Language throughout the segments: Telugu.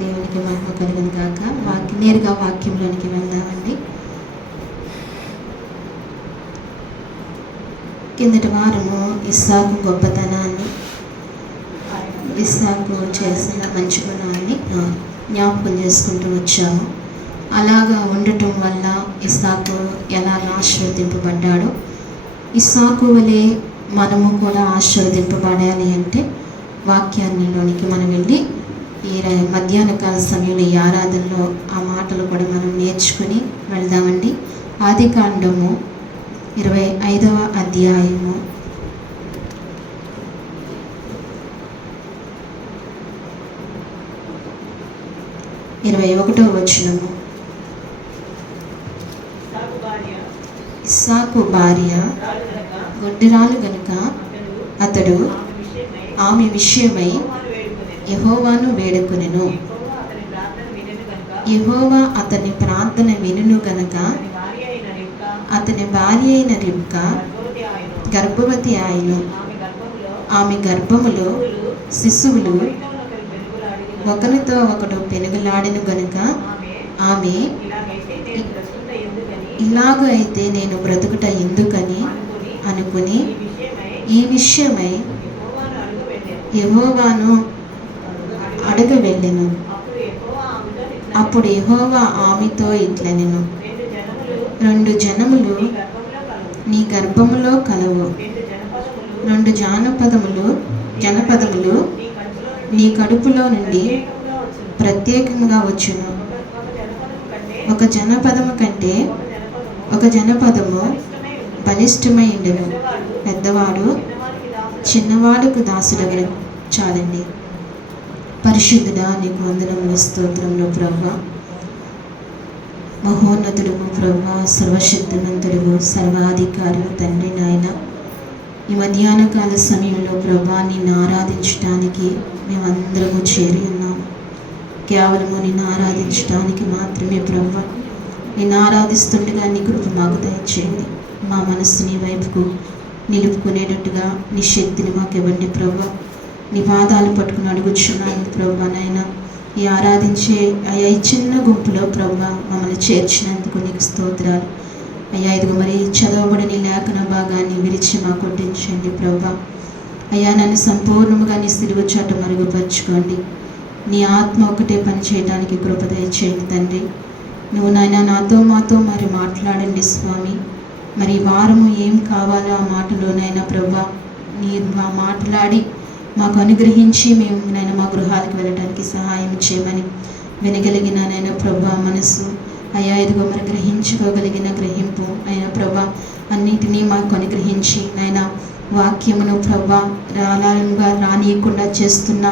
దేవునికి మహిమ కలుగును గాక. నేరుగా వాక్యంలోనికి వెళ్దామండి. కిందటి వారము ఇస్సాకు గొప్పతనాన్ని, ఇస్సాకు చేసిన మంచి గుణాన్ని జ్ఞాపకం చేసుకుంటూ వచ్చాము. అలాగా ఉండటం వల్ల ఇస్సాకు ఎలా ఆశీర్వదింపబడ్డాడో, ఇస్సాకు వలె మనము కూడా ఆశీర్వదింపబడాలి అంటే వాక్యాన్నిలోనికి మనం వెళ్ళి ఈ మధ్యాహ్న కాల సమయంలో ఈ ఆరాధనలో ఆ మాటలు కూడా మనం నేర్చుకుని వెళ్దామండి. ఆదికాండము 25వ అధ్యాయము 21వ వచనము. ఇస్సాకు భార్య గొడ్డిరాలు గనుక అతడు ఆమె విషయమై యెహోవాను వేడుకొనెను. యెహోవా అతని ప్రార్థన వినును గనక అతని భార్య అయిన రిబ్కా గర్భవతి ఆయను. ఆమె గర్భములో శిశువులు ఒకరితో ఒకడు పెనుగులాడిన గనుక ఆమె ఇలాగ అయితే నేను బ్రతుకుట ఎందుకని అనుకుని ఈ విషయమై యెహోవాను అడగ వెళ్ళెను. అప్పుడు యెహోవా ఆమెతో ఇట్లనెను, 2 జనములు నీ గర్భములో కలవు, 2 జనపదములు నీ కడుపులో నుండి ప్రత్యేకంగా వచ్చును. ఒక జనపదము కంటే ఒక జనపదము బలిష్టమై ఉండెను. పెద్దవాడు చిన్నవాడుకు దాసుడగను. చాలండి. పరిశుద్ధుడా, నీకు వందనములు, స్తోత్రములు ప్రభువా. మహోన్నతుడుము ప్రభువా, సర్వశక్తిమంతుడుము, సర్వాధికారి తండ్రి నాయన, ఈ మధ్యాహ్న కాల సమయంలో ప్రభువా నిన్ను ఆరాధించడానికి మేమందరము చేరి ఉన్నాము. కేవలము నిన్ను ఆరాధించడానికి మాత్రమే ప్రభువా. నిన్ను ఆరాధిస్తుండగా నీ కృప మాకు దయచేయండి. మా మనస్సు నీ వైపుకు నిలుపుకునేటట్టుగా నీ శక్తిని మాకు ఇవ్వండి ప్రభువా. నీ పాదాలు పట్టుకుని అడుగుచున్నాను ప్రభువా. నాయన, ఈ ఆరాధించే అయ్యా ఈ చిన్న గుంపులో ప్రభువా మమ్మల్ని చేర్చినందుకు నీకు స్తోత్రాలు అయ్యా. ఇదిగో మరి చదవబడని లేఖన భాగాన్ని విరిచి మాకు కొట్టించండి ప్రభువా. అయ్యా, నన్ను సంపూర్ణముగా నీ సిలువ చాట మరుగుపరుచుకోండి. నీ ఆత్మ ఒకటే పని చేయడానికి కృప దయచేయండి తండ్రి. నువ్వు నాయన నాతో మాతో మరి మాట్లాడండి స్వామి. మరి ఈ వారము ఏం కావాలో ఆ మాటలోనైనా ప్రభువా మీరు మాట్లాడి మాకు అనుగ్రహించి మేము నైనా మా గృహాలకు వెళ్ళడానికి సహాయం చేయమని వినగలిగిన నైనా ప్రభువా మనసు అయ్యా ఇదిగో మరి గ్రహించుకోగలిగిన గ్రహింపు అయినా ప్రభువా అన్నిటినీ మాకు అనుగ్రహించి నైనా వాక్యమును ప్రభువా రాలాలంగా రానియకుండా చేస్తున్న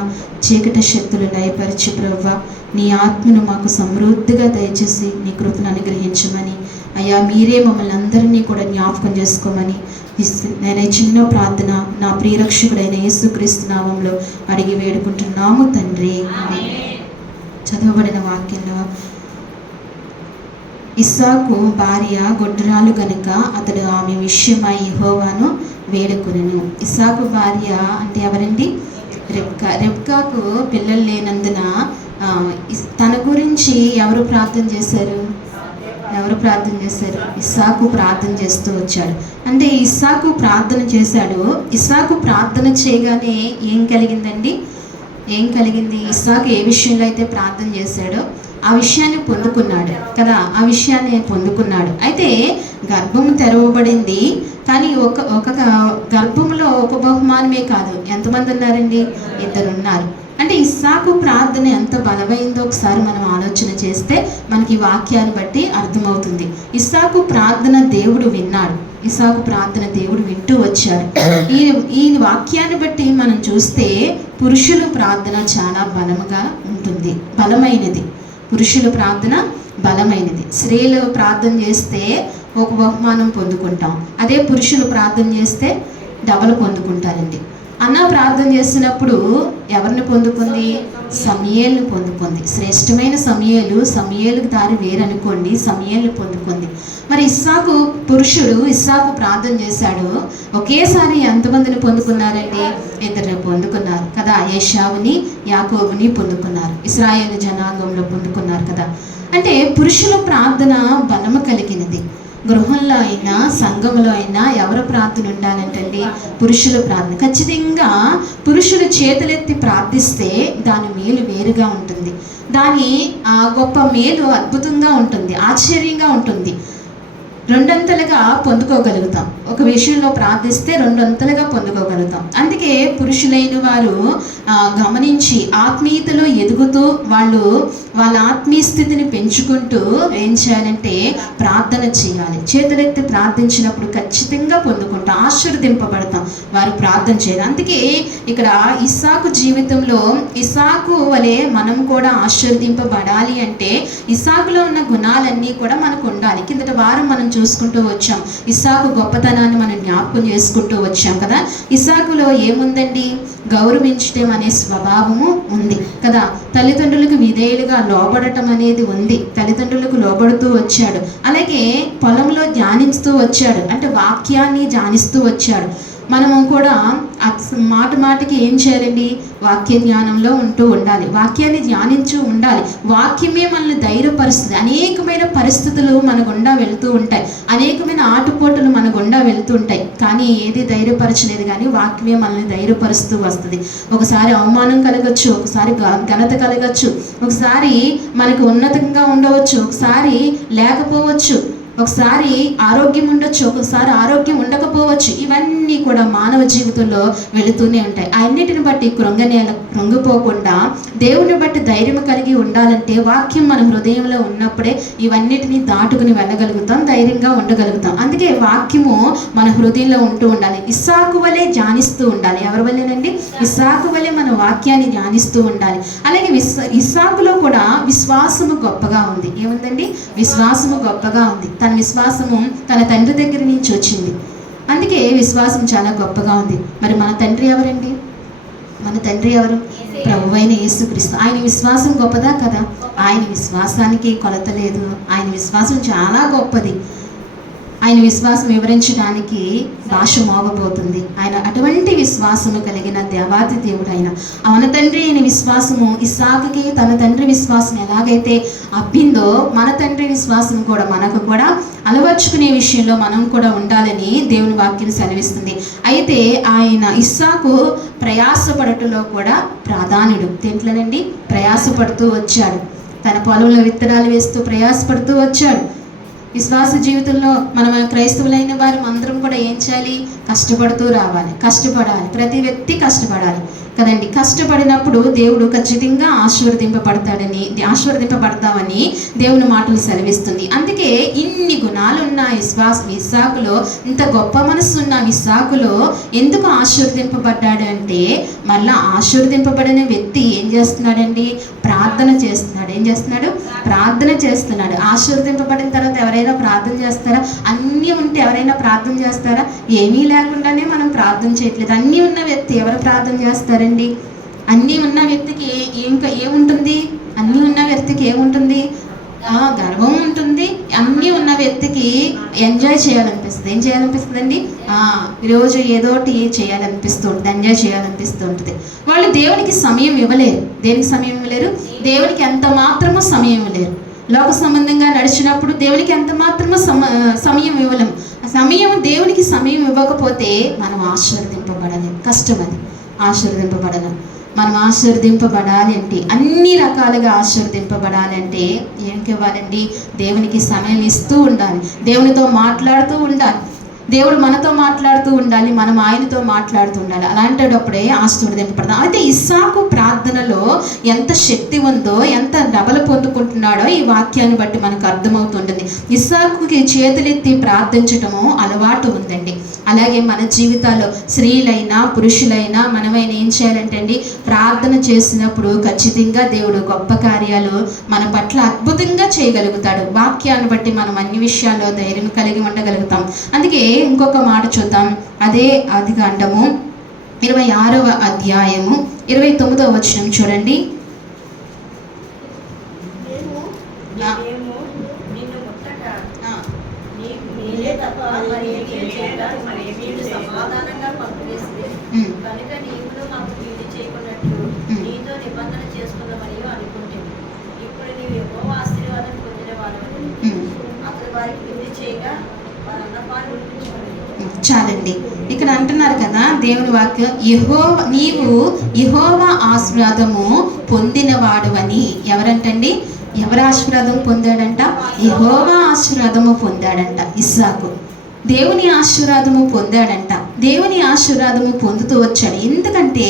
చీకటి శక్తులు లయపరిచి ప్రభువా నీ ఆత్మను మాకు సమృద్ధిగా దయచేసి నీ కృపను అనుగ్రహించమని అయ్యా మీరే మమ్మల్ని అందరినీ కూడా జ్ఞాపకం చేసుకోమని నేను చిన్న ప్రార్థన నా ప్రియరక్షకుడైన యేసుక్రీస్తు నామంలో అడిగి వేడుకుంటున్నాము తండ్రి. చదవబడిన వాక్యంలో ఇస్సాకు భార్య గొడ్రాలు గనుక అతడు ఆమె విషయమై యెహోవాను వేడుకొనెను. ఇస్సాకు భార్య అంటే ఎవరండి? రెబ్కా. రెబ్కాకు పిల్లలు లేనందున తన గురించి ఎవరు ప్రార్థన చేశారు? ఇస్సాకు ప్రార్థన చేస్తూ వచ్చాడు. అంటే ఇస్సాకు ప్రార్థన చేశాడు. ఇస్సాకు ప్రార్థన చేయగానే ఏం కలిగిందండి? ఇస్సాకు ఏ విషయంలో అయితే ప్రార్థన చేశాడో ఆ విషయాన్ని పొందుకున్నాడు కదా. ఆ విషయాన్ని పొందుకున్నాడు. అయితే గర్భము తెరవబడింది. కానీ ఒక గర్భంలో ఒక బహుమానమే కాదు, ఎంతమంది ఉన్నారండి? 2 ఉన్నారు. అంటే ఇస్సాకు ప్రార్థన ఎంత బలమైందో ఒకసారి మనం ఆలోచన చేస్తే మనకి వాక్యాన్ని బట్టి అర్థమవుతుంది. ఇస్సాకు ప్రార్థన దేవుడు విన్నాడు. ఇస్సాకు ప్రార్థన దేవుడు వింటూ వచ్చాడు. ఈ వాక్యాన్ని బట్టి మనం చూస్తే పురుషుల ప్రార్థన చాలా బలముగా ఉంటుంది, బలమైనది. పురుషుల ప్రార్థన బలమైనది. స్త్రీలు ప్రార్థన చేస్తే ఒక బహుమానం పొందుకుంటాం, అదే పురుషులు ప్రార్థన చేస్తే డబల్ పొందుకుంటారండి. అన్న ప్రార్థన చేసినప్పుడు ఎవరిని పొందుకుంది? సమూయేలుని పొందుకుంది. శ్రేష్టమైన సమూయేలుకి దారి వేరనుకోండి, సమూయేలుని పొందుకుంది. మరి ఇస్సాకు పురుషుడు, ఇస్సాకు ప్రార్థన చేశాడు. ఒకేసారి ఎంతమందిని పొందుకున్నారండి? ఇద్దరిని పొందుకున్నారు కదా. ఏశావుని, యాకోబుని పొందుకున్నారు. ఇశ్రాయేలు జనాంగంలో పొందుకున్నారు కదా. అంటే పురుషుల ప్రార్థన బలము కలిగినది. గృహంలో అయినా సంఘంలో అయినా ఎవరు ప్రార్థన ఉండాలంటండి? పురుషుల ప్రార్థన. ఖచ్చితంగా పురుషులు చేతులెత్తి ప్రార్థిస్తే దాని మేలు వేరుగా ఉంటుంది. దాని గొప్ప మేలు అద్భుతంగా ఉంటుంది, ఆశ్చర్యంగా ఉంటుంది. రెండంతలుగా పొందుకోగలుగుతాం. ఒక విషయంలో ప్రార్థిస్తే రెండంతలుగా పొందుకోగలుగుతాం. అందుకే పురుషులైన వారు గమనించి ఆత్మీయతలో ఎదుగుతూ వాళ్ళ ఆత్మీయ స్థితిని పెంచుకుంటూ ఏం చేయాలంటే ప్రార్థన చేయాలి. చేతులెత్తి ప్రార్థించినప్పుడు ఖచ్చితంగా పొందుకుంటాం, ఆశీర్వదింపబడతాం వారు ప్రార్థన చేయాలి. అందుకే ఇక్కడ ఇస్సాకు జీవితంలో ఇస్సాకు వలె మనం కూడా ఆశీర్వదింపబడాలి అంటే ఇస్సాకులో ఉన్న గుణాలన్నీ కూడా మనకు ఉండాలి. కిందట వారం మనం చూసుకుంటూ వచ్చాం. ఇస్సాకు గొప్పతనాన్ని మనం జ్ఞాపకం చేసుకుంటూ వచ్చాం కదా. ఇస్సాకులో ఏముందండి? గౌరవించడం అనే స్వభావము ఉంది కదా. తల్లిదండ్రులకు విధేయులుగా లోబడటం అనేది ఉంది. తల్లిదండ్రులకు లోబడుతూ వచ్చాడు. అలాగే పొలంలో ధ్యానిస్తూ వచ్చాడు, అంటే వాక్యాన్ని ధ్యానిస్తూ వచ్చాడు. మనము కూడా మాట మాటకి ఏం చేయాలండి? వాక్య జ్ఞానంలో ఉంటూ ఉండాలి, వాక్యాన్ని ధ్యానించు ఉండాలి. వాక్యమే మనల్ని ధైర్యపరుస్తుంది. అనేకమైన పరిస్థితులు మన గుండా వెళుతూ ఉంటాయి, అనేకమైన ఆటుపోటులు మన గుండా వెళుతూ ఉంటాయి. కానీ ఏది ధైర్యపరచలేదు, కానీ వాక్యమే మనల్ని ధైర్యపరుస్తూ వస్తుంది. ఒకసారి అవమానం కలగచ్చు, ఒకసారి ఘనత కలగచ్చు, ఒకసారి మనకు ఉన్నతంగా ఉండవచ్చు, ఒకసారి లేకపోవచ్చు, ఒకసారి ఆరోగ్యం ఉండొచ్చు, ఒకసారి ఆరోగ్యం ఉండకపోవచ్చు. ఇవన్నీ కూడా మానవ జీవితంలో వెళుతూనే ఉంటాయి. అన్నిటిని బట్టి కృంగిపోకుండా దేవుని బట్టి ధైర్యం కలిగి ఉండాలంటే వాక్యం మన హృదయంలో ఉన్నప్పుడే ఇవన్నిటిని దాటుకుని వెళ్ళగలుగుతాం, ధైర్యంగా ఉండగలుగుతాం. అందుకే వాక్యము మన హృదయంలో ఉంటూ ఉండాలి. ఇస్సాకు వలె ధ్యానిస్తూ ఉండాలి. ఎవరి వల్లేనండి? ఇస్సాకు వలె మన వాక్యాన్ని ధ్యానిస్తూ ఉండాలి. అలాగే ఇస్సాకులో కూడా విశ్వాసము గొప్పగా ఉంది. ఏముందండి? విశ్వాసము గొప్పగా ఉంది. తన విశ్వాసము తన తండ్రి దగ్గర నుంచి వచ్చింది. అందుకే విశ్వాసం చాలా గొప్పగా ఉంది. మరి మన తండ్రి ఎవరండి? మన తండ్రి ఎవరు? ప్రభువైన యేసుక్రీస్తు. ఆయన విశ్వాసం గొప్పదా కదా? ఆయన విశ్వాసానికి కొలత లేదు. ఆయన విశ్వాసం చాలా గొప్పది. ఆయన విశ్వాసం వివరించడానికి భాష మోగపోతుంది. ఆయన అటువంటి విశ్వాసము కలిగిన దేవాది దేవుడు. ఆయన అవన తండ్రి అయిన విశ్వాసము ఇస్సాకుకి తన తండ్రి విశ్వాసం ఎలాగైతే అబ్బిందో మన తండ్రి విశ్వాసం కూడా మనకు కూడా అలవర్చుకునే విషయంలో మనం కూడా ఉండాలని దేవుని వాక్యం సెలవిస్తుంది. అయితే ఆయన ఇస్సాకు ప్రయాసపడటంలో కూడా ప్రాధాన్యుడు. దేంట్లోనండి? ప్రయాసపడుతూ వచ్చాడు. తన పొలంలో విత్తనాలు వేస్తూ ప్రయాసపడుతూ వచ్చాడు. విశ్వాస జీవితంలో మనం క్రైస్తవులైన వారు అందరం కూడా ఏం చేయాలి? కష్టపడుతూ రావాలి, కష్టపడాలి. ప్రతి వ్యక్తి కష్టపడాలి కదండి. కష్టపడినప్పుడు దేవుడు ఖచ్చితంగా ఆశీర్వదింపబడతామని దేవుని మాటలు సెలవిస్తుంది. అందుకే ఇన్ని గుణాలు ఉన్న ఇస్సాకులో, ఇంత గొప్ప మనసు ఉన్న ఇస్సాకులో ఎందుకు ఆశీర్వదింపబడ్డాడు అంటే, మళ్ళా ఆశీర్వదింపబడిన వ్యక్తి ఏం చేస్తున్నాడండి? ప్రార్థన చేస్తున్నాడు. ఏం చేస్తున్నాడు? ప్రార్థన చేస్తున్నాడు. ఆశీర్వదింపబడిన తర్వాత ఎవరైనా ప్రార్థన చేస్తారా? అన్నీ ఉంటే ఎవరైనా ప్రార్థన చేస్తారా? ఏమీ లేకుండానే మనం ప్రార్థన చేయట్లేదు. అన్నీ ఉన్న వ్యక్తి ఎవరు ప్రార్థన చేస్తారండి? అన్నీ ఉన్న వ్యక్తికి ఇంకా ఏముంటుంది? అన్నీ ఉన్న వ్యక్తికి ఏముంటుంది? గర్వం ఉంటుంది. అన్నీ ఉన్న వ్యక్తికి ఎంజాయ్ చేయాలనిపిస్తుంది. ఏం చేయాలనిపిస్తుంది అండి? ఈరోజు ఏదోటి చేయాలనిపిస్తూ ఉంటుంది, ఎంజాయ్ చేయాలనిపిస్తూ ఉంటుంది. వాళ్ళు దేవునికి సమయం ఇవ్వలేరు. దేనికి సమయం ఇవ్వలేరు? దేవునికి ఎంత మాత్రమూ సమయం ఇవ్వలేరు. లోక సంబంధంగా నడిచినప్పుడు దేవునికి ఎంత మాత్రమూ సమయం ఇవ్వలేము. సమయం దేవునికి సమయం ఇవ్వకపోతే మనం ఆశీర్వదింపబడలేం. కష్టం అది. ఆశీర్వదింపబడలేం. మనం ఆశీర్వదింపబడాలి అంటే, అన్ని రకాలుగా ఆశీర్వదింపబడాలి అంటే ఏం ఇవ్వాలండి? దేవునికి సమయం ఇస్తూ ఉండాలి, దేవునితో మాట్లాడుతూ ఉండాలి. దేవుడు మనతో మాట్లాడుతూ ఉండాలి, మనం ఆయనతో మాట్లాడుతూ ఉండాలి. అలాంటప్పుడే ఆశీర్వదింపబడతాం. అయితే ఇస్సాకు ప్రార్థనలో ఎంత శక్తి ఉందో, ఎంత డబలు పొందుకుంటున్నాడో ఈ వాక్యాన్ని బట్టి మనకు అర్థమవుతుంటుంది. ఇస్సాకుకి చేతులెత్తి ప్రార్థించటము అలవాటు ఉందండి. అలాగే మన జీవితాల్లో స్త్రీలైనా పురుషులైనా మనమైనా ఏం చేయాలంటే అండి, ప్రార్థన చేసినప్పుడు ఖచ్చితంగా దేవుడు గొప్ప కార్యాలు మన పట్ల అద్భుతంగా చేయగలుగుతాడు. వాక్యాన్ని బట్టి మనం అన్ని విషయాల్లో ధైర్యం కలిగి ఉండగలుగుతాం. అందుకే ఇంకొక మాట చూద్దాం. అదే ఆదికాండము 26వ అధ్యాయము 29వ వచనం చూడండి. చాలండి. ఇక్కడ అంటున్నారు కదా దేవుని వాక్యం, నీవు యెహోవా ఆశీర్వాదము పొందినవాడువని. ఎవరంటండి? ఎవరు ఆశీర్వాదం పొందాడంట? యెహోవా ఆశీర్వాదము పొందాడంట ఇస్సాకు. దేవుని ఆశీర్వాదము పొందాడంట. దేవుని ఆశీర్వాదము పొందుతూ వచ్చాడు. ఎందుకంటే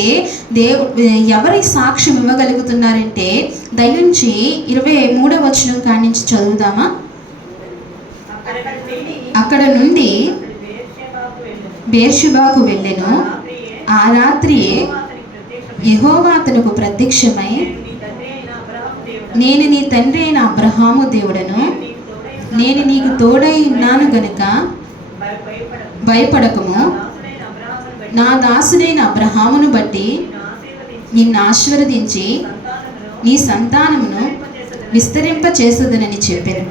ఎవరి సాక్ష్యం ఇవ్వగలుగుతున్నారంటే, దయించి 23వ వచనం కాడి నుంచి చదువుదామా? అక్కడ నుండి బేర్షెబాకు వెళ్ళెను. ఆ రాత్రియే యెహోవా అతనికి ప్రత్యక్షమై, నేను నీ తండ్రి అయిన అబ్రహాము దేవుడను, నేను నీకు తోడై ఉన్నాను గనుక భయపడకము, నా దాసుడైన అబ్రహామును బట్టి నిన్ను ఆశీర్వదించి నీ సంతానమును విస్తరింపచేసదనని చెప్పాను.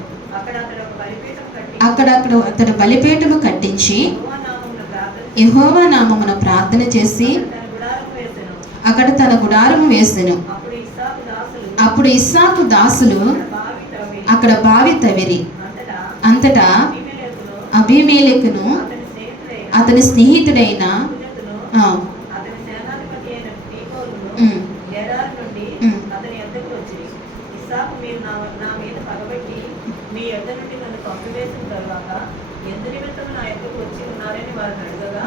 అక్కడక్కడ అతడు బలిపీఠము కట్టించి యెహోవా నామమున ప్రార్థన చేసి అక్కడ తన గుడారము వేసెను. అప్పుడు ఇస్సాకు దాసులు అక్కడ బావి తవ్విరి. అంతటా అబీమెలెకును అతని స్నేహితుడైన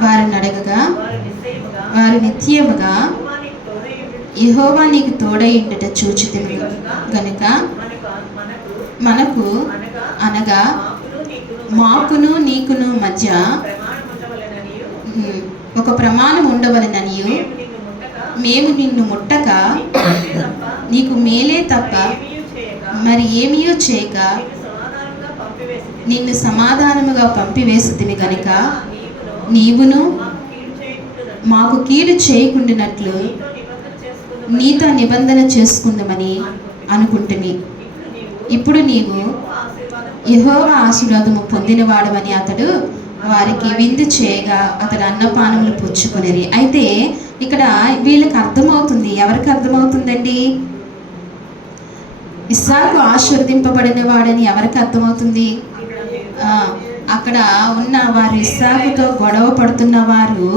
వారిని అడగగా వారు నిత్యముగా యెహోవా నీకు తోడై ఉండుట చూచితిమి గనుక మనకు అనగా మాకును నీకును మధ్య ఒక ప్రమాణం ఉండవలెననియు, మేము నిన్ను ముట్టక నీకు మేలే తప్ప మరి ఏమీయూ చేయక నిన్ను సమాధానముగా పంపివేసితిమి గనుక నీవును మాకు కీడు చేయకుండానట్లు నీతో నిబంధన చేసుకుందామని అనుకుంటుని. ఇప్పుడు నీవు యెహోవా ఆశీర్వాదము పొందినవాడవని అతడు వారికి విందు చేయగా అతడు అన్నపానములు పుచ్చుకొనిరి. అయితే ఇక్కడ వీళ్ళకి అర్థమవుతుంది. ఎవరికి అర్థమవుతుందండి? ఇస్సాకు ఆశీర్వదింపబడిన వాడని ఎవరికి అర్థమవుతుంది? అక్కడ ఉన్న వారు ఇస్సాకుతో గొడవ పడుతున్న వారు,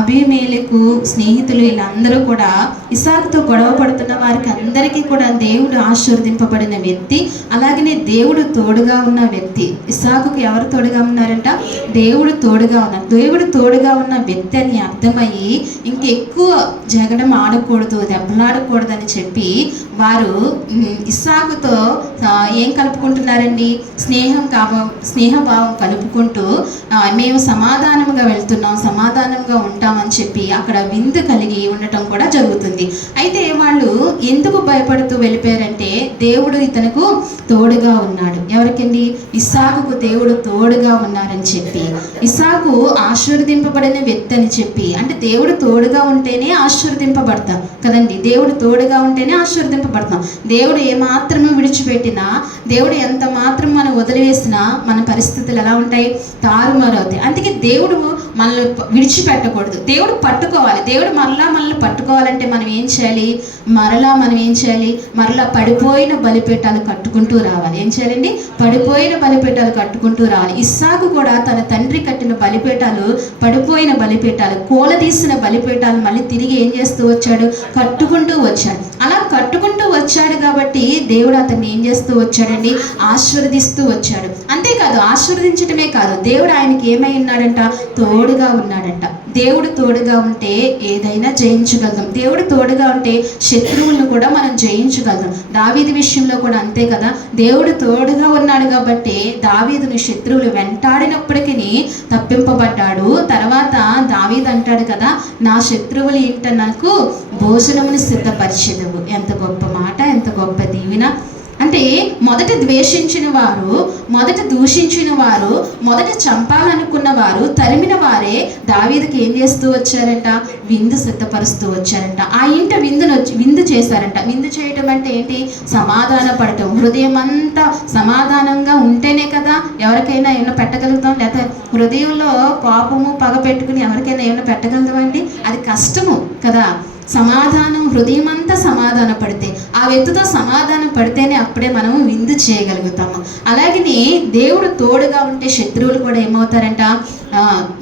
అబీమెలెకు స్నేహితులు, వీళ్ళందరూ కూడా ఇస్సాకుతో గొడవ పడుతున్న వారికి అందరికీ కూడా దేవుడు ఆశీర్వదింపబడిన వ్యక్తి, అలాగనే దేవుడు తోడుగా ఉన్న వ్యక్తి. ఇస్సాకుకు ఎవరు తోడుగా ఉన్నారంట? దేవుడు తోడుగా ఉన్నారు. దేవుడు తోడుగా ఉన్న వ్యక్తి అని అర్థమయ్యి ఇంకెక్కువ జగడం ఆడకూడదు, దెబ్బలాడకూడదు అని చెప్పి వారు ఇస్సాకుతో ఏం కలుపుకుంటున్నారండి? స్నేహభావం కలుపుకుంటూ మేము సమాధానంగా వెళ్తున్నాం, సమాధానంగా ఉంటామని చెప్పి అక్కడ విందు కలిగి ఉండటం కూడా జరుగుతుంది. అయితే వాళ్ళు ఎందుకు భయపడుతూ వెళ్ళిపోయారంటే, దేవుడు ఇతనుకు తోడుగా ఉన్నాడు. ఎవరికండి? ఇస్సాకుకు దేవుడు తోడుగా ఉన్నారని చెప్పి, ఇస్సాకు ఆశీర్వదింపబడిన వ్యక్తి అని చెప్పి. అంటే దేవుడు తోడుగా ఉంటేనే ఆశీర్వదింపబడతాం కదండి. దేవుడు తోడుగా ఉంటేనే ఆశీర్వదింపబడతాం. దేవుడు ఏమాత్రము విడిచిపెట్టినా, దేవుడు ఎంత మాత్రం మనం వదిలివేసినా మన పరిస్థితులు ఎలా ఉంటాయి? తారుమారవుతాయి. అందుకే దేవుడు మనల్ని విడిచిపెట్టకూడదు. దేవుడు పట్టుకోవాలి. దేవుడు మనల్ని పట్టుకోవాలంటే మనం ఏం చేయాలి? మరలా పడిపోయిన బలిపీఠాలు కట్టుకుంటూ రావాలి. ఏం చేయాలండి? పడిపోయిన బలిపీఠాలు కట్టుకుంటూ రావాలి. ఇస్సాకు కూడా తన తండ్రి కట్టిన బలిపీఠాలు, పడిపోయిన బలిపీఠాలు, కూలదీసిన బలిపీఠాలు మళ్ళీ తిరిగి ఏం చేస్తూ వచ్చాడు? కట్టుకుంటూ వచ్చాడు. అలా కట్టుకుంటూ వచ్చాడు కాబట్టి దేవుడు అతన్ని ఏం చేస్తూ వచ్చాడండి? ఆశీర్వదిస్తూ వచ్చాడు. అంతేకాదు, ఆశీర్వదించడమే కాదు, దేవుడు ఆయనకి ఏమై ఉన్నాడంట? తోడుగా ఉన్నాడంట. దేవుడు తోడుగా ఉంటే ఏదైనా జయించగలం. దేవుడు తోడుగా ఉంటే శత్రువులను కూడా మనం జయించగలం. దావీదు విషయంలో కూడా అంతే కదా. దేవుడు తోడుగా ఉన్నాడు కాబట్టి దావీదును శత్రువులు వెంటాడినప్పటికీ తప్పింపబడ్డాడు. తర్వాత దావీదు అంటాడు కదా, నా శత్రువులు ఇంట నాకు భోజనమును సిద్ధపరిచెదవు. ఎంత గొప్ప మాట, ఎంత గొప్ప దీవెన. అంటే మొదట ద్వేషించిన వారు, మొదట దూషించిన వారు, మొదట చంపాలనుకున్న వారు, తరిమిన వారే దావీదుకి ఏం చేస్తూ వచ్చారంట? విందు సిద్ధపరుస్తూ వచ్చారంట. ఆ ఇంట విందు చేశారంట. విందు చేయటం అంటే ఏంటి? సమాధాన పడటం. హృదయం అంతా సమాధానంగా ఉంటేనే కదా ఎవరికైనా ఏమైనా పెట్టగలుగుతాం. లేకపోతే హృదయంలో కోపము పగ పెట్టుకుని ఎవరికైనా ఏమైనా పెట్టగలుగుతామండి? అది కష్టము కదా. సమాధానం, హృదయం అంతా సమాధాన పడితే, ఆ వ్యక్తితో సమాధానం పడితేనే అప్పుడే మనము విందు చేయగలుగుతాము. అలాగనే దేవుడు తోడుగా ఉంటే శత్రువులు కూడా ఏమవుతారంట?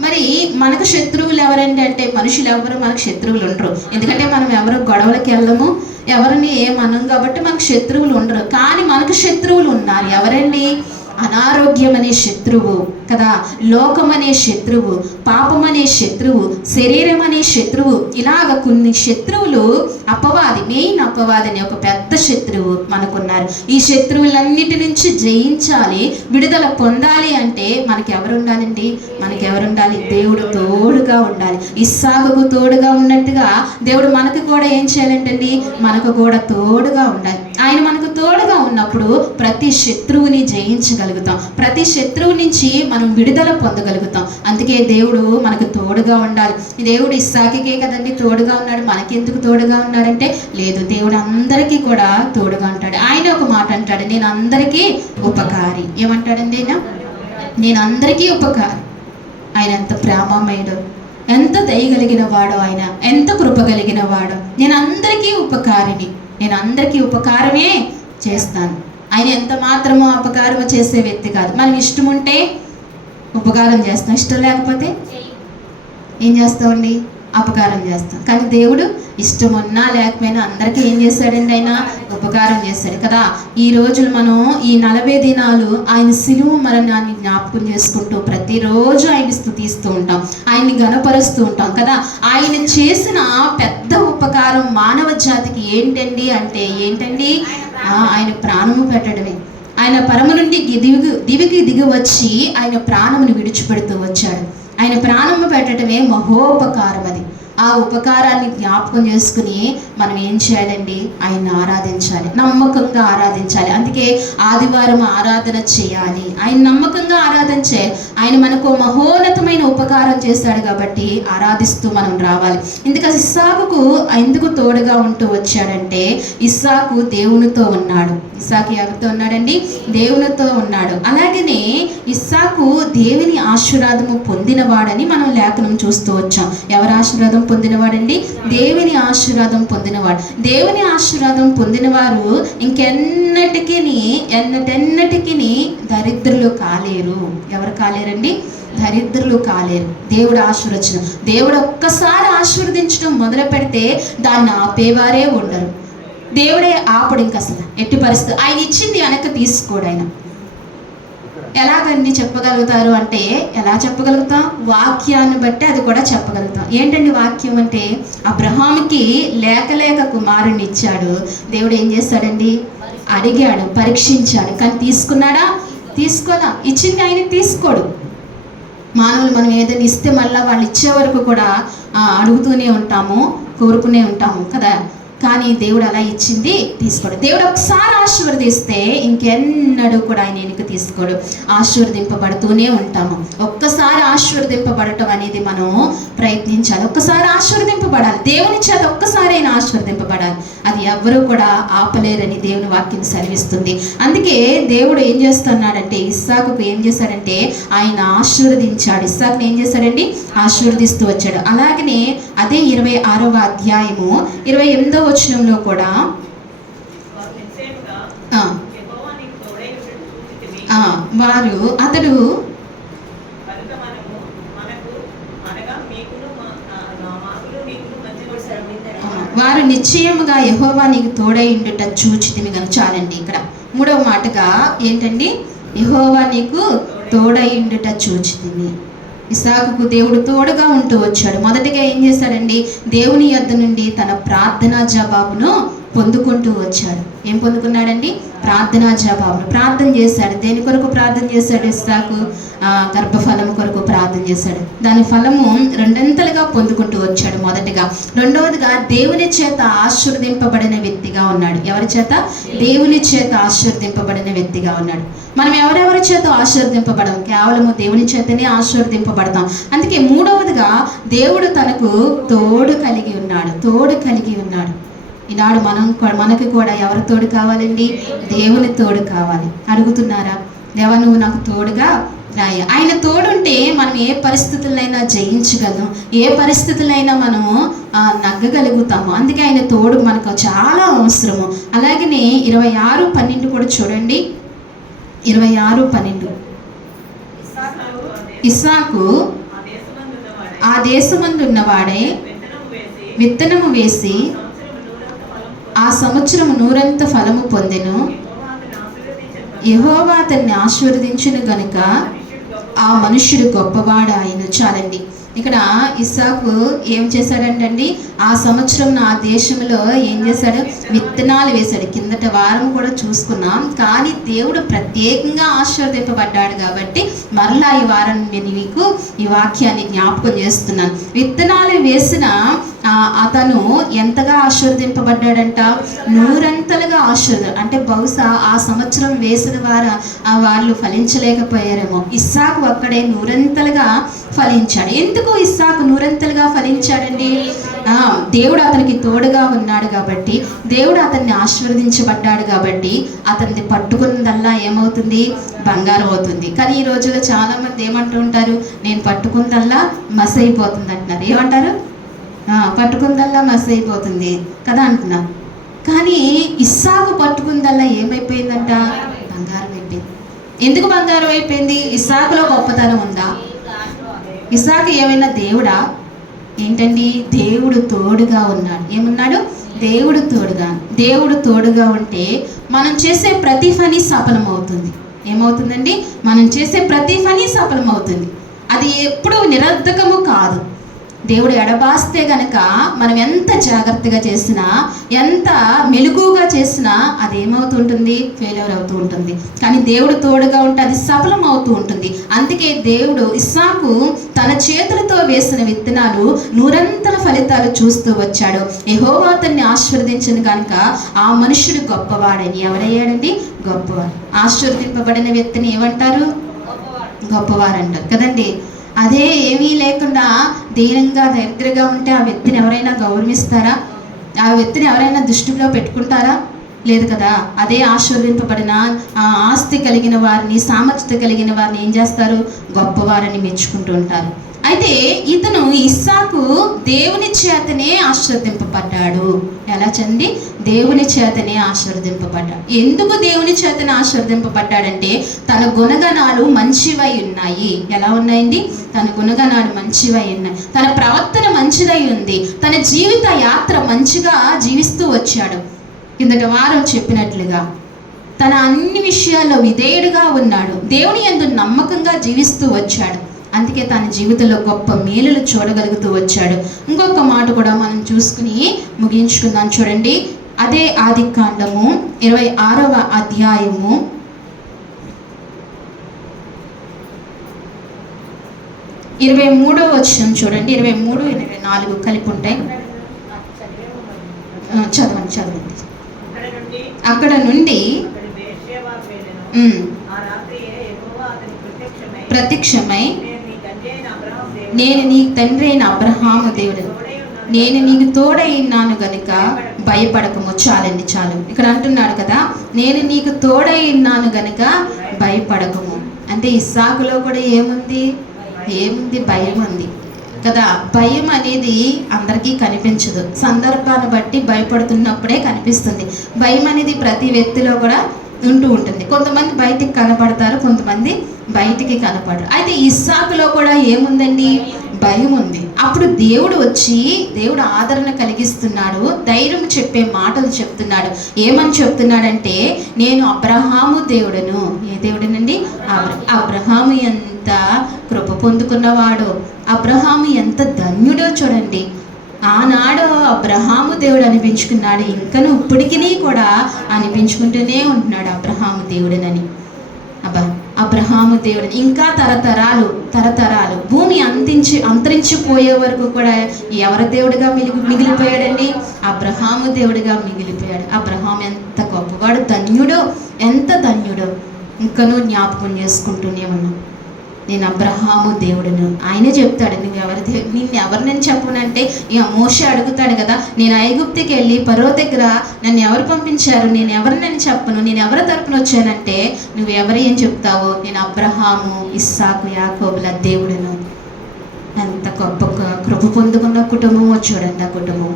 మరి మనకు శత్రువులు ఎవరండి అంటే మనుషులు ఎవరు మనకు శత్రువులు ఉండరు. ఎందుకంటే మనం ఎవరు గొడవలకి వెళ్ళము, ఎవరిని ఏమనం కాబట్టి మనకు శత్రువులు ఉండరు. కానీ మనకు శత్రువులు ఉన్నారు. ఎవరండి? అనారోగ్యం అనే శత్రువు కదా, లోకం అనే శత్రువు, పాపం అనే శత్రువు, శరీరం అనే శత్రువు, ఇలాగ కొన్ని శత్రువులు, అపవాది, మెయిన్ అపవాది అనే ఒక పెద్ద శత్రువు మనకున్నారు. ఈ శత్రువులన్నిటి నుంచి జయించాలి, విడుదల పొందాలి అంటే మనకి ఎవరు ఉండాలండి? మనకి ఎవరు ఉండాలి? దేవుడు తోడుగా ఉండాలి. ఇస్సాకుకు తోడుగా ఉన్నట్టుగా దేవుడు మనకు కూడా ఏం చేయాలంటండి? మనకు కూడా తోడుగా ఉండాలి. ఆయన మనకు తోడుగా ఉన్నప్పుడు ప్రతి శత్రువుని జయించగలుగుతాం, ప్రతి శత్రువు నుంచి మనం విడుదల పొందగలుగుతాం. అందుకే దేవుడు మనకు తోడుగా ఉండాలి. దేవుడు ఇస్సాకుకే కదండి తోడుగా ఉన్నాడు, మనకెందుకు తోడుగా ఉన్నాడంటే లేదు, దేవుడు అందరికీ కూడా తోడుగా ఉంటాడు. ఆయన ఒక మాట అంటాడు, నేను అందరికీ ఉపకారి. ఏమంటాడండి ఆయన? నేను అందరికీ ఉపకారి. ఆయన ఎంత ప్రేమమయుడు, ఎంత దయగలిగిన వాడు, ఆయన ఎంత కృప కలిగిన వాడు. నేను అందరికీ ఉపకారిని, నేను అందరికీ ఉపకారమే చేస్తాను. ఆయన ఎంత మాత్రమో అపకారము చేసే వ్యక్తి కాదు. మనం ఇష్టం ఉంటే ఉపకారం చేస్తాం, ఇష్టం లేకపోతే ఏం చేస్తామండి? అపకారం చేస్తాం. కానీ దేవుడు ఇష్టం ఉన్నా లేకపోయినా అందరికీ ఏం చేశాడండి? ఆయన ఉపకారం చేశాడు కదా. ఈ రోజులు మనం ఈ 40 దినాలు ఆయన శిలువ మరణాన్ని జ్ఞాపకం చేసుకుంటూ ప్రతిరోజు ఆయన్ని స్తుతిస్తూ ఉంటాం, ఆయన్ని గణపరుస్తూ ఉంటాం కదా. ఆయన చేసిన పెద్ద ఉపకారం మానవ జాతికి ఏంటండి అంటే ఆయన ప్రాణము పెట్టడమే. ఆయన పరమ నుండి దివికి దిగి వచ్చి ఆయన ప్రాణమును విడిచిపెడుతూ వచ్చాడు. ఆయన ప్రాణము పెట్టడమే మహోపకారం. అది ఆ ఉపకారాన్ని జ్ఞాపకం చేసుకుని మనం ఏం చేయాలండి? ఆయన్ని ఆరాధించాలి, నమ్మకంగా ఆరాధించాలి. అందుకే ఆదివారం ఆరాధన చేయాలి, ఆయన నమ్మకంగా ఆరాధన చేయాలి. ఆయన మనకు మహోన్నతమైన ఉపకారం చేశాడు కాబట్టి ఆరాధిస్తూ మనం రావాలి. ఎందుకంటే ఇస్సాకుకు ఎందుకు తోడుగా ఉంటూ వచ్చాడంటే ఇస్సాకు దేవునితో ఉన్నాడు. ఇస్సాకు ఎవరితో ఉన్నాడండి? దేవునితో ఉన్నాడు. అలాగనే ఇస్సాకు దేవుని ఆశీర్వాదము పొందినవాడని మనం లేఖనం చూస్తూ వచ్చాం. ఎవరి ఆశీర్వాదం పొందినవాడండి? దేవుని ఆశీర్వాదం పొందినవాడు. దేవుని ఆశీర్వాదం పొందినవారు ఇంకెన్నటికీ దరిద్రులు కాలేరు. ఎవరు కాలేరండి? దరిద్రులు కాలేరు. దేవుడు ఆశీర్వచనం, దేవుడు ఒక్కసారి ఆశీర్వదించడం మొదలు పెడితే దాన్ని ఆపేవారే ఉండరు. దేవుడే ఆపడు ఇంక అసలు ఎట్టి పరిస్థితి. ఆయన ఇచ్చింది వెనక్కి తీసుకోడు. ఆయన ఎలాగండి చెప్పగలుగుతారు అంటే ఎలా చెప్పగలుగుతాం? వాక్యాన్ని బట్టి అది కూడా చెప్పగలుగుతాం. ఏంటండి వాక్యం అంటే? అబ్రహాముకి లేక కుమారుని ఇచ్చాడు. దేవుడు ఏం చేస్తాడండి? అడిగాడు, పరీక్షించాడు. కానీ తీసుకున్నాడా? తీసుకోదా. ఇచ్చింది ఆయన తీసుకోడు. మానవులు మనం ఏదైనా ఇస్తే మళ్ళీ వాళ్ళు ఇచ్చే వరకు కూడా అడుగుతూనే ఉంటాము, కోరుకునే ఉంటాము కదా. కానీ దేవుడు అలా ఇచ్చింది తీసుకోడు. దేవుడు ఒకసారి ఆశీర్వదిస్తే ఇంకెన్నడూ కూడా ఆయన వెనక్కి తీసుకోడు. ఆశీర్వదింపబడుతూనే ఉంటాము. ఒక్కసారి ఆశీర్వదింపబడటం అనేది మనం ప్రయత్నించాలి. ఒక్కసారి ఆశీర్వదింపబడాలి, దేవుని చేత ఒక్కసారి ఆయన ఆశీర్వదింపబడాలి. అది ఎవరు కూడా ఆపలేరని దేవుని వాక్యం సెలవిస్తుంది. అందుకే దేవుడు ఏం చేస్తున్నాడంటే ఇస్సాకుకు ఏం చేశాడంటే ఆయన ఆశీర్వదించాడు. ఇస్సాకుని ఏం చేశాడండి? ఆశీర్వదిస్తూ వచ్చాడు. అలాగనే అదే 26వ అధ్యాయము 28వ వచనంలో కూడా అతడు వారు నిశ్చయముగా యెహోవా నీకు తోడై ఉండుట చూచితిమి గనుక. చాలండి. ఇక్కడ 3వ మాటగా ఏంటండి? యెహోవా నీకు తోడై ఉండుట చూచితిమి. ఇస్సాకుకు దేవుడు తోడుగా ఉంటూ వచ్చాడు. మొదటిగా ఏం చేశాడండి? దేవుని యొద్ద నుండి తన ప్రార్థనా జవాబును పొందుకుంటూ వచ్చాడు. ఏం పొందుకున్నాడండి? ప్రార్థనా జవాబులు. ప్రార్థన చేశాడు. దేని కొరకు ప్రార్థన చేశాడు? ఇస్సాకు గర్భఫలం కొరకు ప్రార్థన చేశాడు. దాని ఫలము రెండంతలుగా పొందుకుంటూ వచ్చాడు. మొదటిగా. రెండవదిగా దేవుని చేత ఆశీర్వదింపబడిన వ్యక్తిగా ఉన్నాడు. ఎవరి చేత? దేవుని చేత ఆశీర్వదింపబడిన వ్యక్తిగా ఉన్నాడు. మనం ఎవరెవరి చేత ఆశీర్వదింపబడం? కేవలము దేవుని చేతనే ఆశీర్వదింపబడతాం. అందుకే మూడవదిగా దేవుడు తనకు తోడు కలిగి ఉన్నాడు. తోడు కలిగి ఉన్నాడు. ఈనాడు మనకు కూడా ఎవరి తోడు కావాలండి? దేవుని తోడు కావాలి. అడుగుతున్నారా? దేవా నువ్వు నాకు తోడుగా రాయ. ఆయన తోడుంటే మనం ఏ పరిస్థితులైనా జయించగలం, ఏ పరిస్థితులైనా మనము నగ్గగలుగుతాము. అందుకే ఆయన తోడు మనకు చాలా అవసరము. అలాగనే 26:12 కూడా చూడండి. 26:12 ఇస్సాకు ఆ దేశమందు ఉన్నవాడే విత్తనము వేసి ఆ సంవత్సరము నూరంత ఫలము పొందెను. యెహోవా అతన్ని ఆశీర్వదించును గనుక ఆ మనుష్యుడు గొప్పవాడాయను. చాలండి. ఇక్కడ ఇస్సాకు ఏం చేశాడంటండి? ఆ సంవత్సరం ఆ దేశంలో ఏం చేశాడు? విత్తనాలు వేశాడు. కిందట వారం కూడా చూసుకున్నాం. కానీ దేవుడు ప్రత్యేకంగా ఆశీర్వదింపబడ్డాడు కాబట్టి మరలా ఈ వారం నేను మీకు ఈ వాక్యాన్ని జ్ఞాపకం చేస్తున్నాను. విత్తనాలు వేసిన అతను ఎంతగా ఆశీర్వదింపబడ్డాడంట? నూరంతలుగా అంటే బహుశా ఆ సంవత్సరం వేసిన వాళ్ళు ఫలించలేకపోయారేమో. ఇస్సాకు అక్కడే నూరంతలుగా ఫలించాడు. ఎందుకు ఇస్సాకు నూరంతలుగా ఫలించాడండి? దేవుడు అతనికి తోడుగా ఉన్నాడు కాబట్టి, దేవుడు అతన్ని ఆశీర్వదించబడ్డాడు కాబట్టి అతన్ని పట్టుకున్నదల్లా ఏమవుతుంది? బంగారం అవుతుంది. కానీ ఈ రోజుల్లో చాలామంది ఏమంటూ ఉంటారు? నేను పట్టుకున్నదల్లా మసి అయిపోతుంది అంటున్నారు. ఏమంటారు? పట్టుకుందల్లా మసి అయిపోతుంది కదా అంటున్నా. కానీ ఇస్సాకు పట్టుకుందల్లా ఏమైపోయిందంట? బంగారం అయిపోయింది. ఎందుకు బంగారం అయిపోయింది? ఇస్సాకులో గొప్పతనం ఉందా? ఇస్సాకు ఏమైనా దేవుడా? ఏంటండి? దేవుడు తోడుగా ఉన్నాడు. ఏమన్నాడు? దేవుడు తోడుగా. దేవుడు తోడుగా ఉంటే మనం చేసే ప్రతి పని సఫలమవుతుంది. ఏమవుతుందండి? మనం చేసే ప్రతి పని సఫలమవుతుంది. అది ఎప్పుడూ నిరర్ధకము కాదు. దేవుడు ఎడబాస్తే గనక మనం ఎంత జాగ్రత్తగా చేసినా, ఎంత మెలుగుగా చేసినా అది ఏమవుతుంటుంది? ఫెయిల్యూర్ అవుతూ ఉంటుంది. కానీ దేవుడు తోడుగా ఉంటే అది సఫలం అవుతూ ఉంటుంది. అందుకే దేవుడు ఇస్సాకు తన చేతులతో వేసిన విత్తనాలు నూరంతల ఫలితాలు చూస్తూ వచ్చాడు. యెహోవా అతన్ని ఆశీర్వదించిన కనుక ఆ మనుష్యుడు గొప్పవాడని. ఎవరయ్యాడండి? గొప్పవాడు. ఆశీర్వదింపబడిన వ్యక్తిని ఏమంటారు? గొప్పవారు అంటారు కదండి. అదే ఏమీ లేకుండా దీనంగా దరిద్రగా ఉంటే ఆ వ్యక్తిని ఎవరైనా గౌరవిస్తారా? ఆ వ్యక్తిని ఎవరైనా దృష్టిలో పెట్టుకుంటారా? లేదు కదా. అదే ఆశీర్వదింపబడిన ఆస్తి కలిగిన వారిని, సామర్థ్యత కలిగిన వారిని ఏం చేస్తారు? గొప్పవారని మెచ్చుకుంటూ ఉంటారు. అయితే ఇతను ఇస్సాకు దేవుని చేతనే ఆశీర్వదింపబడ్డాడు. ఎలా చండి? దేవుని చేతనే ఆశీర్వదింపబడ్డాడు. ఎందుకు దేవుని చేతనే ఆశీర్వదింపబడ్డాడంటే తన గుణగణాలు మంచివై ఉన్నాయి. ఎలా ఉన్నాయండి? తన గుణగణాలు మంచివై ఉన్నాయి. తన ప్రవర్తన మంచిదై ఉంది. తన జీవిత యాత్ర మంచిగా జీవిస్తూ వచ్చాడు. కిందట వారం చెప్పినట్లుగా తన అన్ని విషయాల్లో విధేయుడుగా ఉన్నాడు. దేవుని యందు నమ్మకంగా జీవిస్తూ వచ్చాడు. అందుకే తన జీవితంలో గొప్ప మేలులు చూడగలుగుతూ వచ్చాడు. ఇంకొక మాట కూడా మనం చూసుకుని ముగించుకుందాం. చూడండి. అదే ఆదికాండము 26వ అధ్యాయము 23వ వచనం చూడండి. 23, 24 కలిపి ఉంటాయి. చదవండి. అక్కడ నుండి ప్రత్యక్షమై నేను నీ తండ్రి అయిన అబ్రహాము దేవుడు, నేను నీకు తోడై ఉన్నాను గనుక భయపడకము. చాలు. ఇక్కడ అంటున్నాడు కదా, నేను నీకు తోడై ఉన్నాను గనుక భయపడకము. అంటే ఇస్సాకులో కూడా ఏముంది? భయం ఉంది కదా. భయం అనేది అందరికీ కనిపించదు. సందర్భాన్ని బట్టి భయపడుతున్నప్పుడే కనిపిస్తుంది. భయం అనేది ప్రతి వ్యక్తిలో కూడా ఉంటూ ఉంటుంది. కొంతమంది బయటికి కనపడతారు, కొంతమంది బయటికి కనపడరు. అయితే ఇస్సాకులో కూడా ఏముందండి? భయం ఉంది. అప్పుడు దేవుడు ఆదరణ కలిగిస్తున్నాడు. ధైర్యం చెప్పే మాటలు చెప్తున్నాడు. ఏమని చెప్తున్నాడంటే, నేను అబ్రహాము దేవుడను. ఏ దేవుడనండి? అబ్రహాము ఎంత కృప పొందుకున్నవాడో, అబ్రహాము ఎంత ధన్యుడో చూడండి. ఆనాడు అబ్రహాము దేవుడు అనిపించుకున్నాడు, ఇంకను ఇప్పటికీ కూడా అనిపించుకుంటూనే ఉంటున్నాడు అబ్రహాము దేవుడనని. అబ్రహాము దేవుడు ఇంకా తరతరాలు భూమి అంతరించిపోయే వరకు కూడా ఎవరి దేవుడిగా మిగిలిపోయాడండి? అబ్రహాము దేవుడిగా మిగిలిపోయాడు. అబ్రహాం ఎంత గొప్పవాడు, ధన్యుడో, ఎంత ధన్యుడో. ఇంకనూ జ్ఞాపకం చేసుకుంటూనే ఉన్నాం, నేను అబ్రహాము దేవుడును. ఆయనే చెప్తాడు, నిన్నెవరు చెప్పనంటే ఇక మోషే అడుగుతాడు కదా, నేను ఐగుప్తికి వెళ్ళి ఫరో దగ్గర నన్ను ఎవరు పంపించారు, నేను ఎవరినని చెప్పను, నేను ఎవరి తరపున వచ్చానంటే నువ్వెవరు ఏం చెప్తావో, నేను అబ్రహాము, ఇస్సాకు, యాకోబుల దేవుడును. ఎంత గొప్ప కృప పొందుకున్న కుటుంబమో చూడండి. ఆ కుటుంబం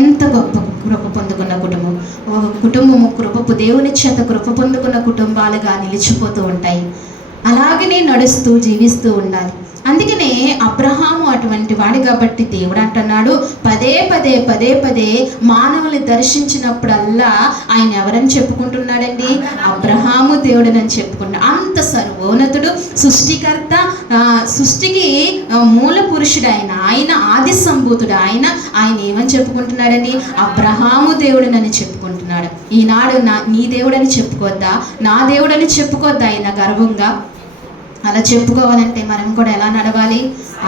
ఎంత గొప్ప కృప పొందుకున్న కుటుంబం. ఒక కుటుంబము దేవుని చేత కృప పొందుకున్న కుటుంబాలుగా నిలిచిపోతూ ఉంటాయి. అలాగనే నడుస్తూ జీవిస్తూ ఉండాలి. అందుకనే అబ్రహాము అటువంటి వాడు కాబట్టి దేవుడు అంటున్నాడు, పదే మానవుల్ని దర్శించినప్పుడల్లా ఆయన ఎవరని చెప్పుకుంటున్నాడండి? అబ్రహాము దేవుడని చెప్పుకుంటున్నాడు. అంత సర్వోన్నతుడు, సృష్టికర్త, సృష్టికి మూల పురుషుడు ఆయన ఆది సంభూతుడు ఆయన ఏమని చెప్పుకుంటున్నాడని? అబ్రహాము దేవుడనని చెప్పుకుంటున్నాడు. ఈనాడు నీ దేవుడని చెప్పుకోద్దా, నా దేవుడని చెప్పుకోద్దా ఆయన గర్వంగా? అలా చెప్పుకోవాలంటే మనం కూడా ఎలా నడవాలి?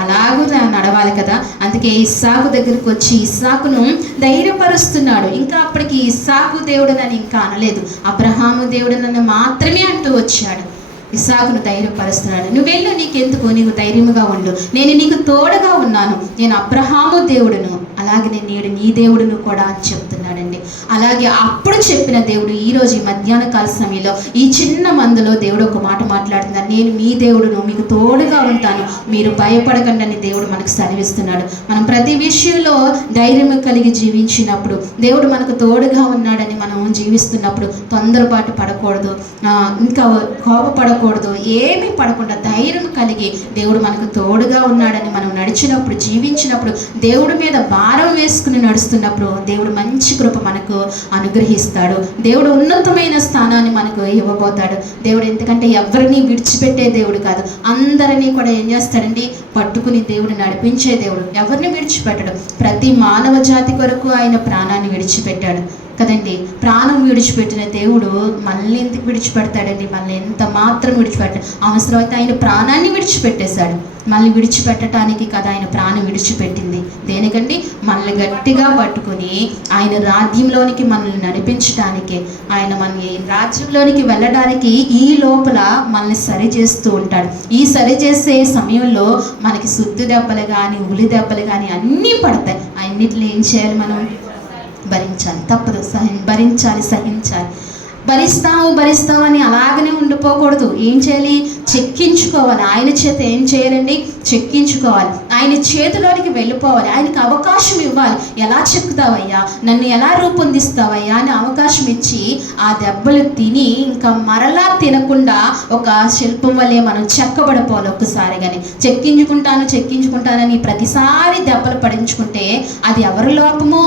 అలాగూ నడవాలి కదా. అందుకే ఇస్సాకు దగ్గరికి వచ్చి ఇస్సాకును ధైర్యపరుస్తున్నాడు. ఇంకా అప్పటికి ఇస్సాకు దేవుడనని ఇంకా అనలేదు, అబ్రహాము దేవుడనని మాత్రమే అంటూ వచ్చాడు. ఇస్సాకును ధైర్యపరుస్తున్నాడు. నువ్వు వెళ్ళు, నీకెందుకు, నీకు ధైర్యంగా ఉండు, నేను నీకు తోడుగా ఉన్నాను, నేను అబ్రహాము దేవుడును, అలాగే నేను నీ దేవుడును కూడా అని చెప్తున్నాడండి. అలాగే అప్పుడు చెప్పిన దేవుడు ఈరోజు ఈ మధ్యాహ్న కాల సమయంలో ఈ చిన్న మందులో దేవుడు ఒక మాట మాట్లాడుతున్నాడు, నేను మీ దేవుడును, మీకు తోడుగా ఉంటాను, మీరు భయపడకండి అని దేవుడు మనకు సెలవిస్తున్నాడు. మనం ప్రతి విషయంలో ధైర్యం కలిగి జీవించినప్పుడు, దేవుడు మనకు తోడుగా ఉన్నాడని మనం జీవిస్తున్నప్పుడు తొందరపాటు పడకూడదు, ఇంకా కోపపడకూడదు, ఏమీ పడకుండా ధైర్యం కలిగి దేవుడు మనకు తోడుగా ఉన్నాడని మనం నడిచినప్పుడు, జీవించినప్పుడు, దేవుడి మీద భారం వేసుకుని నడుస్తున్నప్పుడు దేవుడు మంచి కృప మనకు అనుగ్రహిస్తాడు. దేవుడు ఉన్నతమైన స్థానాన్ని మనకు ఇవ్వబోతాడు. దేవుడు ఎందుకంటే ఎవరిని విడిచిపెట్టే దేవుడు కాదు, అందరినీ కూడా ఏం చేస్తాడండి? పట్టుకుని దేవుడు నడిపించే దేవుడు. ఎవరిని విడిచిపెట్టడు. ప్రతి మానవ జాతి కొరకు ఆయన ప్రాణాన్ని విడిచిపెట్టాడు కదండి. ప్రాణం విడిచిపెట్టిన దేవుడు మళ్ళీ ఎందుకు విడిచిపెడతాడండి? మళ్ళీ ఎంత మాత్రం విడిచిపెట్టాడు. అవసరమైతే ఆయన ప్రాణాన్ని విడిచిపెట్టేశాడు. మళ్ళీ విడిచిపెట్టడానికి కదా ఆయన ప్రాణం విడిచిపెట్టింది. దేనికండి? మనల్ని గట్టిగా పట్టుకుని ఆయన రాజ్యంలోనికి మనల్ని నడిపించడానికి, ఆయన మన రాజ్యంలోనికి వెళ్ళడానికి ఈ లోపల మనల్ని సరి చేస్తూ ఉంటాడు. ఈ సరి చేసే సమయంలో మనకి సుత్తి దెబ్బలు కానీ, ఉలి దెబ్బలు కానీ అన్నీ పడతాయి. అన్నిటిని ఏం చేయాలి? మనం భరించాలి, తప్పదు. సహించాలి. భరిస్తావు అని అలాగనే ఉండిపోకూడదు. ఏం చేయాలి? చెక్కించుకోవాలి. ఆయన చేత ఏం చేయాలండి? చెక్కించుకోవాలి. ఆయన చేతిలోనికి వెళ్ళిపోవాలి. ఆయనకు అవకాశం ఇవ్వాలి. ఎలా చెక్కుతావయ్యా, నన్ను ఎలా రూపొందిస్తావయ్యా అని అవకాశం ఇచ్చి ఆ దెబ్బలు తిని ఇంకా మరలా తినకుండా ఒక శిల్పం వల్లే మనం చెక్కబడిపోవాలి. ఒక్కసారిగానే చెక్కించుకుంటానని ప్రతిసారి దెబ్బలు పడించుకుంటే అది ఎవరి లోపమో?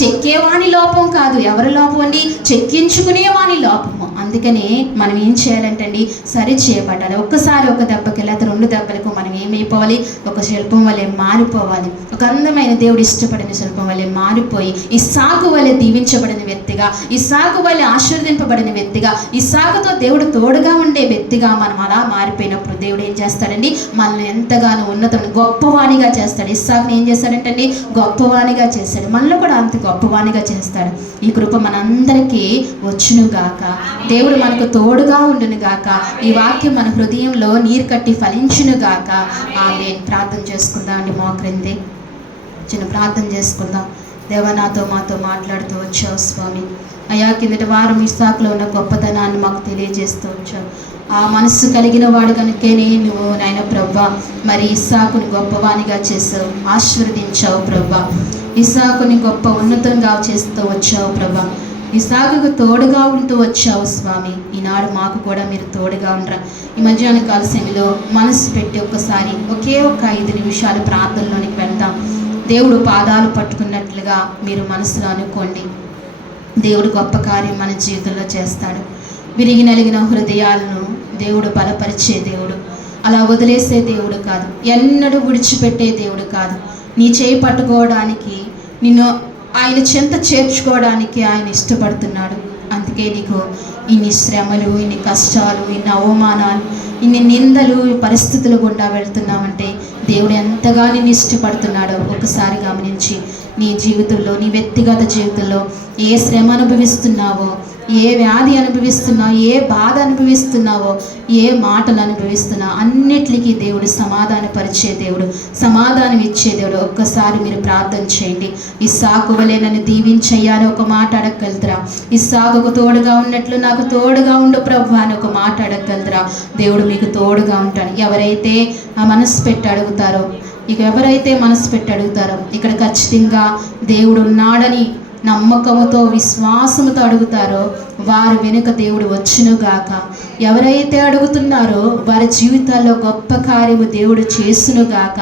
చెక్కేవాని లోపం కాదు. ఎవరి లోపం అండి? చెక్కించుకునేవాని లోపము. అందుకనే మనం ఏం చేయాలంటే అండి, సరి చేయబడాలి. ఒక్కసారి ఒక దెబ్బకి లేదా 2 దెబ్బలకు మనం ఏమైపోవాలి? ఒక శిల్పం వల్లే మారిపోవాలి. ఒక అందమైన దేవుడు ఇష్టపడిన శిల్పం వల్లే మారిపోయి ఇస్సాకు వల్లే దీవించబడిన వ్యక్తిగా, ఇస్సాకు వల్లే ఆశీర్వదింపబడిన వ్యక్తిగా, ఇస్సాకుతో దేవుడు తోడుగా ఉండే వ్యక్తిగా మనం అలా మారిపోయినప్పుడు దేవుడు ఏం చేస్తాడండి? మనల్ని ఎంతగానో ఉన్నతమైన గొప్పవాణిగా చేస్తాడు. ఇస్సాకుని ఏం చేస్తాడంటే అండి? గొప్పవాణిగా చేస్తాడు. మనలో కూడా అంత గొప్పవాణిగా చేస్తాడు. ఈ కృప మనందరికీ వచ్చునుగాక. దేవుడు మనకు తోడుగా ఉండునుగాక. ఈ వాక్యం మన హృదయంలో నీరు కట్టి ఫలించునుగాక. ఆమేన్. ప్రార్థన చేసుకుందాం అండి. మోకరింది చిన్న ప్రార్థన చేసుకుందాం. దేవా, మాతో మాట్లాడుతూ వచ్చావు స్వామి. అయ్యా, కిందటి వారం ఇస్సాకులో ఉన్న గొప్పతనాన్ని మాకు తెలియజేస్తూ వచ్చావు. ఆ మనస్సు కలిగిన వాడు కనుకనే నువ్వు నాయన ప్రభా మరి ఇస్సాకుని గొప్పవానిగా చేసావు, ఆశీర్వదించావు ప్రభా. ఇస్సాకుని గొప్ప ఉన్నతంగా చేస్తూ వచ్చావు ప్రభా. ఇస్సాకుకు తోడుగా ఉంటూ వచ్చావు స్వామి. ఈనాడు మాకు కూడా మీరు తోడుగా ఉండరా. ఈ మధ్యాహ్న కాల సమయంలో మనసు పెట్టి ఒక్కసారి ఒకే 5 నిమిషాలు ప్రార్థనలోనికి వెళ్తాం. దేవుడు పాదాలు పట్టుకున్నట్లుగా మీరు మనసులో అనుకోండి. దేవుడు గొప్ప కార్యం మన జీవితంలో చేస్తాడు. విరిగి నలిగిన హృదయాలను దేవుడు బలపరిచే దేవుడు. అలా వదిలేసే దేవుడు కాదు. ఎన్నడూ విడిచిపెట్టే దేవుడు కాదు. నీ చేయి పట్టుకోవడానికి నిన్ను ఆయన చెంత చేర్చుకోవడానికి ఆయన ఇష్టపడుతున్నాడు. అందుకే నీకు ఇన్ని శ్రమలు, ఇన్ని కష్టాలు, ఇన్ని అవమానాలు, ఇన్ని నిందలు, పరిస్థితులు గుండా వెళ్తున్నామంటే దేవుడు ఎంతగా నిన్ను ఇష్టపడుతున్నాడో ఒకసారి గమనించి నీ జీవితంలో, నీ వ్యక్తిగత జీవితంలో ఏ శ్రమ అనుభవిస్తున్నావో, ఏ వ్యాధి అనుభవిస్తున్నావో, ఏ బాధ అనుభవిస్తున్నావో, ఏ మాటలు అనుభవిస్తున్నావో అన్నిటికీ దేవుడు సమాధానపరిచే దేవుడు, సమాధానం ఇచ్చే దేవుడు. ఒక్కసారి మీరు ప్రార్థన చేయండి. ఇస్సాకు వలె నన్ను దీవించయ్యా అని ఒక మాట అడగగలుగుతారా? ఇస్సాకుకు తోడుగా ఉన్నట్లు నాకు తోడుగా ఉండు ప్రభు అని ఒక మాట అడగగలుగుతారా? దేవుడు మీకు తోడుగా ఉంటాడు. ఎవరైతే ఆ మనసు పెట్టి అడుగుతారో, ఎవరైతే మనసు పెట్టి అడుగుతారో ఇక్కడ ఖచ్చితంగా దేవుడు ఉన్నాడని నమ్మకముతో, విశ్వాసముతో అడుగుతారో వారి వెనుక దేవుడు వచ్చునుగాక. ఎవరైతే అడుగుతున్నారో వారి జీవితాల్లో గొప్ప కార్యము దేవుడు చేసునుగాక.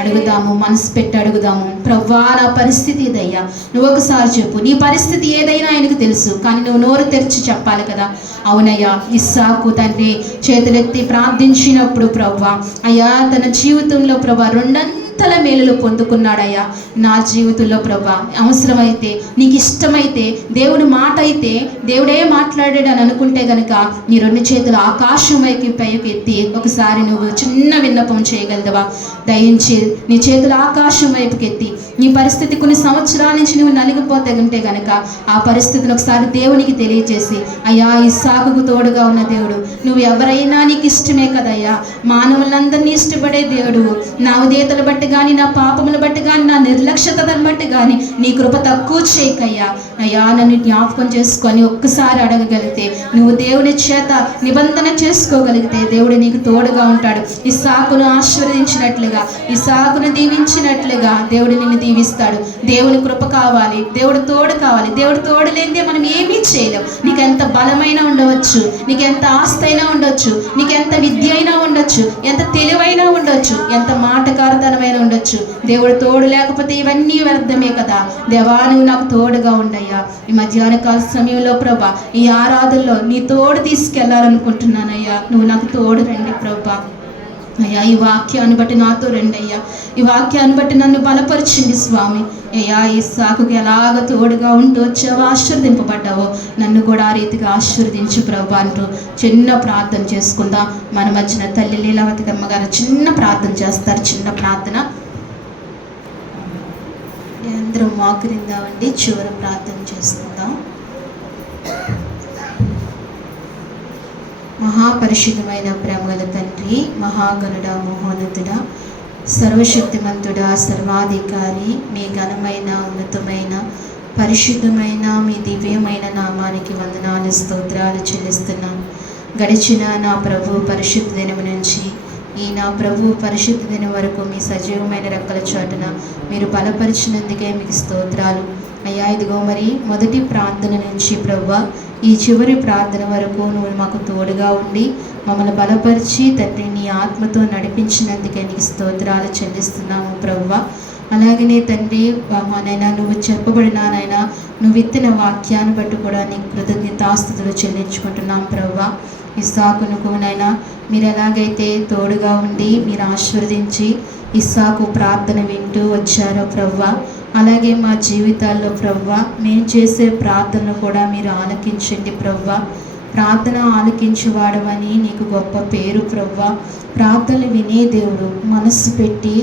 అడుగుదాము, మనసు పెట్టి అడుగుదాము. ప్రభువా నా పరిస్థితి ఇదయ్యా, నువ్వు ఒకసారి చెప్పు. నీ పరిస్థితి ఏదైనా ఆయనకు తెలుసు, కానీ నువ్వు నోరు తెరిచి చెప్పాలి కదా. అవునయ్యా, ఇస్సాకు తండ్రి చేతులెత్తి ప్రార్థించినప్పుడు ప్రభువా అయ్యా తన జీవితంలో ప్రభువా రెండంతల మేలులు పొందుకున్నాడయ్యా. నా జీవితంలో ప్రభా అవసరమైతే, నీకు ఇష్టమైతే, దేవుడి మాట అయితే, దేవుడే మాట్లాడాడు అని అనుకుంటే కనుక నీ రెండు చేతులు ఆకాశం పైకి ఎత్తి ఒకసారి నువ్వు చిన్న విన్నపం చేయగలదవా? దయించి నీ చేతులు ఆకాశం వైపుకి ఎత్తి, నీ పరిస్థితి కొన్ని సంవత్సరాల నుంచి నువ్వు నలిగిపోతే ఉంటే కనుక ఆ పరిస్థితిని ఒకసారి దేవునికి తెలియజేసి, అయ్యా ఇస్సాకుకు తోడుగా ఉన్న దేవుడు, నువ్వు ఎవరైనా నీకు ఇష్టమే కదయ్యా, మానవులందరినీ ఇష్టపడే దేవుడు, నా ఉదయతలు బట్టి కానీ, నా పాపములు బట్టి కానీ, నా నిర్లక్ష్యతను బట్టి కానీ నీ కృప తక్కువ చేయకయ్యా. అయ్యా నన్ను జ్ఞాపకం చేసుకొని ఒక్కసారి అడగగలిగితే, నువ్వు దేవుని చేత నిబంధన చేసుకోగలిగితే దేవుడు నీకు తోడుగా ఉంటాడు. ఇస్సాకును ఆశీర్వదించినట్లుగా, ఇస్సాకును దీవించినట్లుగా దేవుడు నిన్ను దీవిస్తాడు. దేవుని కృప కావాలి, దేవుడు తోడు కావాలి. దేవుడు తోడు లేనిదే మనం ఏమీ చేయలేం. నీకెంత బలమైన ఉండవచ్చు, నీకెంత ఆస్తి అయినా ఉండొచ్చు, నీకెంత విద్య అయినా ఉండొచ్చు, ఎంత తెలివైనా ఉండొచ్చు, ఎంత మాటకారతనమైన ఉండొచ్చు. దేవుడు తోడు లేకపోతే ఇవన్నీ వ్యర్థమే కదా. దేవా నువ్వు నాకు తోడుగా ఉండయ్యా. ఈ మధ్యాహ్న కాల సమయంలో ప్రభా ఈ ఆరాధనలో నీ తోడు తీసుకెళ్లాలనుకుంటున్నానయ్యా. నువ్వు నాకు తోడు రండి ప్రభా. అయ్యా ఈ వాక్యాన్ని బట్టి నాతో రండి అయ్యా. ఈ వాక్యాన్ని బట్టి నన్ను బలపరిచింది స్వామి. అయ్యా ఇస్సాకుకి ఎలాగ తోడుగా ఉంటూ వచ్చావో, ఆశీర్వదింపబడ్డావో నన్ను కూడా ఆ రీతిగా ఆశీర్వదించు ప్రభు అంటూ చిన్న ప్రార్థన చేసుకుందాం. మన మధ్యన తల్లి లీలావతి అమ్మగారు చిన్న ప్రార్థన చేస్తారు. చిన్న ప్రార్థన అందరం మోకరిందామండి. చివరి ప్రార్థన చేసుకుందాం. మహాపరిశుద్ధమైన ప్రేమగల తండ్రి, మహాగణుడ, మహోన్నతుడ, సర్వశక్తిమంతుడ, సర్వాధికారి, మీ ఘనమైన, ఉన్నతమైన, పరిశుద్ధమైన, మీ దివ్యమైన నామానికి వందనాలు, స్తోత్రాలు చెల్లిస్తున్నాం. గడిచిన నా ప్రభు పరిశుద్ధ దినం నుంచి ఈ నా ప్రభు పరిశుద్ధ దినం వరకు మీ సజీవమైన రెక్కల చాటున మీరు బలపరిచినందుకే మీకు స్తోత్రాలు అయ్యా. ఇదిగో మరి మొదటి ప్రార్థన నుంచి ప్రభువా ఈ చివరి ప్రార్థన వరకు నువ్వు మాకు తోడుగా ఉండి మమ్మల్ని బలపరిచి తండ్రి నీ ఆత్మతో నడిపించినందుకే నీకు స్తోత్రాలు చెల్లిస్తున్నాము ప్రభువా. అలాగనే తండ్రి నైనా నువ్వు చెప్పబడినా నైనా నువ్వు ఇచ్చిన వాక్యాన్ని బట్టి కూడా నీకు కృతజ్ఞతాస్తుతులు చెల్లించుకుంటున్నాం ప్రభువా. ఇస్సాకును నైనా మీరు ఎలాగైతే తోడుగా ఉండి మీరు ఆశీర్వదించి ఇస్సాకు ప్రార్థన వింటూ వచ్చారో ప్రభువా, అలాగే మా జీవితాల్లో ప్రభువా మేము చేసే ప్రార్థనలు కూడా మీరు ఆలకించండి ప్రభువా. ప్రార్థన ఆలకించేవాడవని నీకు గొప్ప పేరు ప్రభువా. ప్రార్థనలు వినే దేవుడు, మనస్సు పెట్టి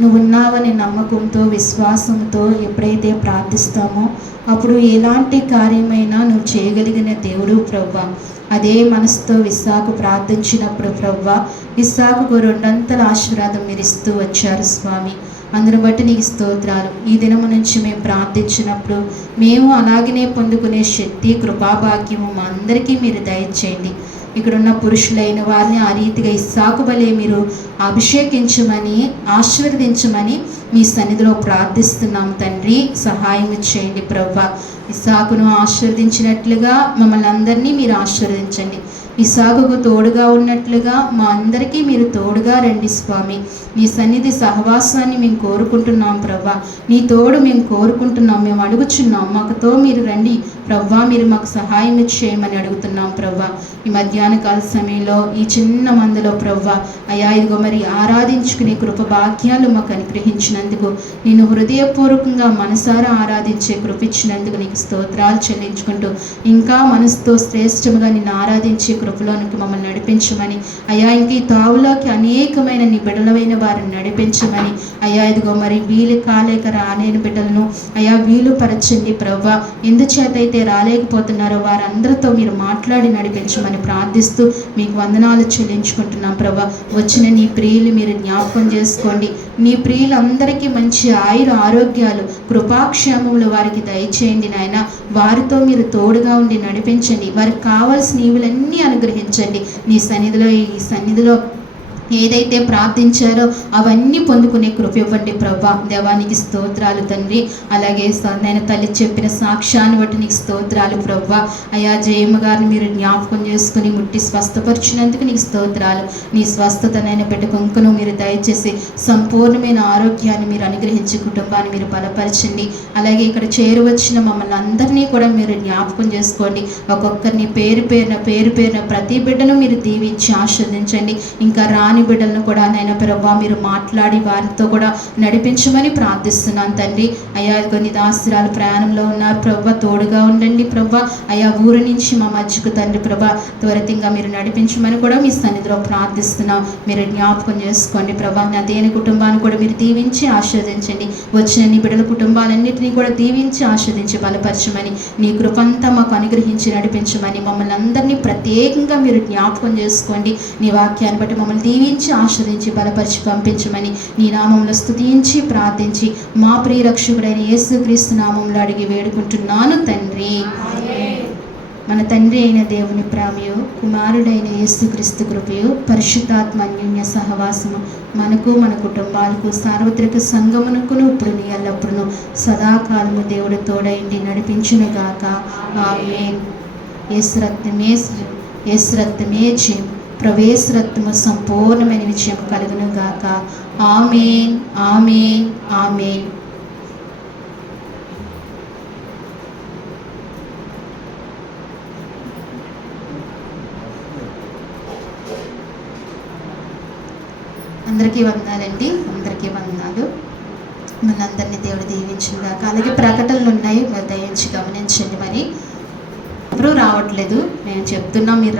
నువ్వు ఉన్నావనే నమ్మకంతో, విశ్వాసంతో ఎప్పుడైతే ప్రార్థిస్తామో అప్పుడు ఎలాంటి కార్యమైనా నువ్వు చేయగలిగిన దేవుడు ప్రభువా. అదే మనసుతో ఇస్సాకు ప్రార్థించినప్పుడు ప్రభువా ఇస్సాకుకు రెండంతల ఆశీర్వాదం మీరు ఇస్తూ వచ్చారు స్వామి. అందును బట్టి నీకు స్తోత్రాలు. ఈ దినము నుంచి మేము ప్రార్థించినప్పుడు మేము అలాగనే పొందుకునే శక్తి, కృపాభాగ్యము మా అందరికీ మీరు దయచేయండి. ఇక్కడున్న పురుషులైన వారిని ఆ రీతిగా ఇస్సాకు వలె మీరు అభిషేకించమని, ఆశీర్వదించమని మీ సన్నిధిలో ప్రార్థిస్తున్నాం తండ్రి. సహాయం చేయండి ప్రభువా. ఇస్సాకును ఆశీర్వదించినట్లుగా మమ్మల్ని అందరినీ మీరు ఆశీర్వదించండి. ఇసాకుకు తోడుగా ఉన్నట్లుగా మా అందరికీ మీరు తోడుగా రండి స్వామి. నీ సన్నిధి సహవాసాన్ని మేము కోరుకుంటున్నాం ప్రభా. నీ తోడు మేము కోరుకుంటున్నాం, మేము అడుగుచున్నాం. మాకుతో మీరు రండి ప్రవ్వా, మీరు మాకు సహాయం చేయమని అడుగుతున్నాం ప్రవ్వా. ఈ మధ్యాహ్న కాల సమయంలో ఈ చిన్న మందులో ప్రవ్వా అయా ఇదిగో మరి ఆరాధించుకునే కృప భాగ్యాలు మాకు అనుగ్రహించినందుకు, నేను హృదయపూర్వకంగా మనసారా ఆరాధించే కృప ఇచ్చినందుకు నీకు స్తోత్రాలు చెల్లించుకుంటూ, ఇంకా మనసుతో శ్రేష్టముగా నిన్ను ఆరాధించే కృపలోనికి మమ్మల్ని నడిపించమని అయా, ఇంక ఈ తావులోకి అనేకమైన నీ బిడ్డలమైన వారిని నడిపించమని అయా ఇదిగో మరి వీలు కాలేక రాలేని బిడ్డలను అయా వీలు పరచండి ప్రవ్వా. ఎందుచేత అయితే రాలేకపోతున్నారో వారందరితో మీరు మాట్లాడి నడిపించమని ప్రార్థిస్తూ మీకు వందనాలు చెల్లించుకుంటున్నాం ప్రభా. వచ్చిన నీ ప్రియులు మీరు జ్ఞాపకం చేసుకోండి. నీ ప్రియులందరికీ మంచి ఆరోగ్యాలు కృపాక్షేమములు వారికి దయచేయండి నాయన. వారితో మీరు తోడుగా ఉండి నడిపించండి. వారికి కావాల్సిన ఈవులన్నీ అనుగ్రహించండి. నీ సన్నిధిలో ఈ సన్నిధిలో ఏదైతే ప్రార్థించారో అవన్నీ పొందుకునే కృప ఇవ్వండి ప్రభా. దేవానికి స్తోత్రాలు తండ్రి. అలాగే నేను తల్లి చెప్పిన సాక్ష్యాన్ని బట్టి నీకు స్తోత్రాలు ప్రభా. అయా జయమ్మ గారిని మీరు జ్ఞాపకం చేసుకుని ముట్టి స్వస్థపరిచినందుకు నీకు స్తోత్రాలు. నీ స్వస్థతనైన బిడ్డ కొంకను మీరు దయచేసి సంపూర్ణమైన ఆరోగ్యాన్ని మీరు అనుగ్రహించి కుటుంబాన్ని మీరు బలపరచండి. అలాగే ఇక్కడ చేరువచ్చిన మమ్మల్ని అందరినీ కూడా మీరు జ్ఞాపకం చేసుకోండి. ఒక్కొక్కరిని పేరు పేరున ప్రతి బిడ్డను మీరు దీవించి ఆస్వాదించండి. ఇంకా రాని బిడ్డలను కూడా నైనా ప్రభా మీరు మాట్లాడి వారితో కూడా నడిపించమని ప్రార్థిస్తున్నాను తండ్రి. అయా కొన్ని దాసురాలు ప్రయాణంలో ఉన్నారు ప్రభా, తోడుగా ఉండండి ప్రభా. అయా ఊరు నుంచి మా మధ్యకు తండ్రి ప్రభా త్వరితంగా మీరు నడిపించమని కూడా మీ సన్నిధిలో ప్రార్థిస్తున్నాం. మీరు జ్ఞాపకం చేసుకోండి ప్రభా. నా దేని కుటుంబాన్ని కూడా మీరు దీవించి ఆస్వాదించండి. వచ్చిన నీ బిడ్డల కుటుంబాలన్నింటినీ కూడా దీవించి ఆస్వాదించి బలపరచమని, నీ కృపంతా మాకు అనుగ్రహించి నడిపించమని, మమ్మల్ని అందరినీ ప్రత్యేకంగా మీరు జ్ఞాపకం చేసుకోండి. నీ వాక్యాన్ని బట్టి మమ్మల్ని దీవించి ఆశ్రదించి బలపరిచి పంపించమని నీ నామంలో స్తుతించి ప్రార్థించి మా ప్రియ రక్షకుడైన యేసుక్రీస్తు నామంలో అడిగి వేడుకుంటున్నాను తండ్రి. మన తండ్రి అయిన దేవుని ప్రేమయు, కుమారుడైన యేసుక్రీస్తు కృపయు, పరిశుద్ధాత్మ అన్యోన్య సహవాసము మనకు మన కుటుంబాలకు సార్వత్రిక సంగమునకును ఇప్పుడు నీ ఎల్లప్పుడూ సదాకాలము దేవుడు తోడైండి నడిపించునుగాక. ఆమేన్. యేసు రక్తమే జయం, ప్రవేశ రక్తము సంపూర్ణమైన విజయం కలుగును గాక. ఆమేన్, ఆమేన్, ఆమేన్. అందరికీ వందనాలండి. అందరికీ వందనాలు. మనందరినీ దేవుడు దీవించును గాక. అలాగే ప్రకటనలు ఉన్నాయి, దయించి గమనించండి. మరి ఎవరు రావట్లేదు, నేను చెప్తున్నా మీరు